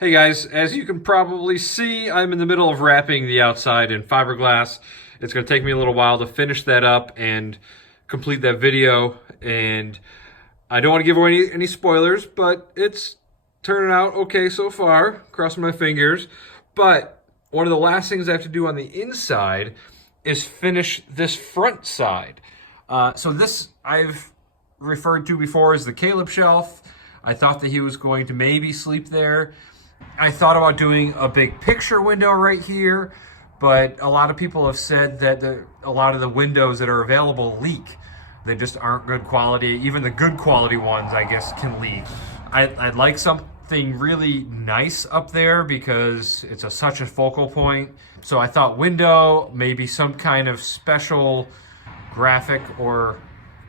Hey guys, as you can probably see, I'm in the middle of wrapping the outside in fiberglass. It's going to take me a little while to finish that up and complete that video, and I don't want to give away any spoilers, but it's turning out okay so far, crossing my fingers. But one of the last things I have to do on the inside is finish this front side. So this I've referred to before as the Caleb shelf. I thought that he was going to maybe sleep there. I thought about doing a big picture window right here, but a lot of people have said that a lot of the windows that are available leak. They just aren't good quality. Even the good quality ones, I guess, can leak. I'd like something really nice up there because it's such a focal point. So I thought window, maybe some kind of special graphic or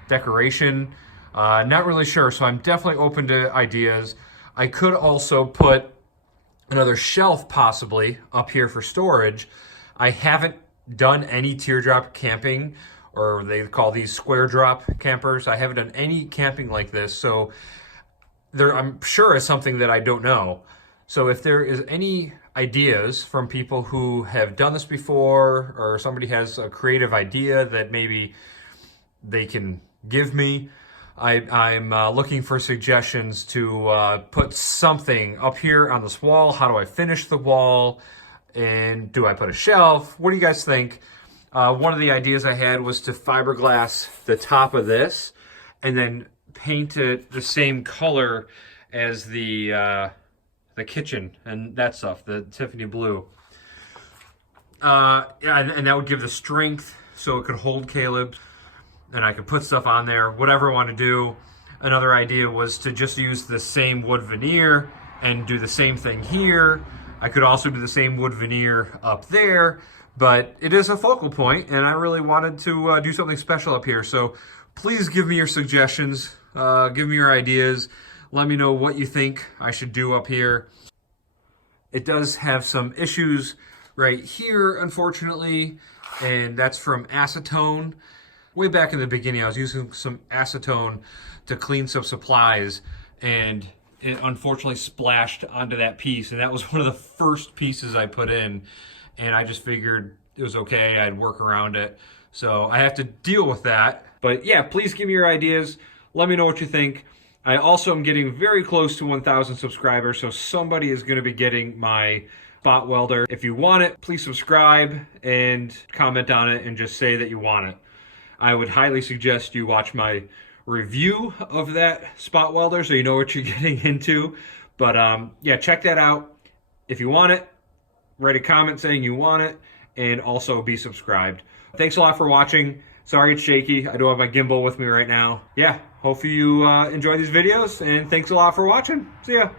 decoration. Not really sure, so I'm definitely open to ideas. I could also put another shelf possibly up here for storage. I haven't done any teardrop camping, or they call these square drop campers. I haven't done any camping like this, so I'm sure is something that I don't know. So if there is any ideas from people who have done this before, or somebody has a creative idea that maybe they can give me, I'm looking for suggestions to put something up here on this wall. How do I finish the wall? And do I put a shelf? What do you guys think? One of the ideas I had was to fiberglass the top of this and then paint it the same color as the kitchen and that stuff, the Tiffany blue. And that would give the strength so it could hold Caleb. And I could put stuff on there, whatever I want to do. Another idea was to just use the same wood veneer and do the same thing here. I could also do the same wood veneer up there, but it is a focal point, and I really wanted to do something special up here. So please give me your suggestions, give me your ideas. Let me know what you think I should do up here. It does have some issues right here, unfortunately, and that's from acetone. Way back in the beginning, I was using some acetone to clean some supplies, and it unfortunately splashed onto that piece, and that was one of the first pieces I put in, and I just figured it was okay, I'd work around it. So I have to deal with that. But yeah, please give me your ideas. Let me know what you think. I also am getting very close to 1,000 subscribers, so somebody is going to be getting my spot welder. If you want it, please subscribe and comment on it and just say that you want it. I would highly suggest you watch my review of that spot welder so you know what you're getting into. But yeah, check that out. If you want it, write a comment saying you want it, and also be subscribed. Thanks a lot for watching. Sorry it's shaky. I don't have my gimbal with me right now. Yeah, hopefully you enjoy these videos, and thanks a lot for watching. See ya.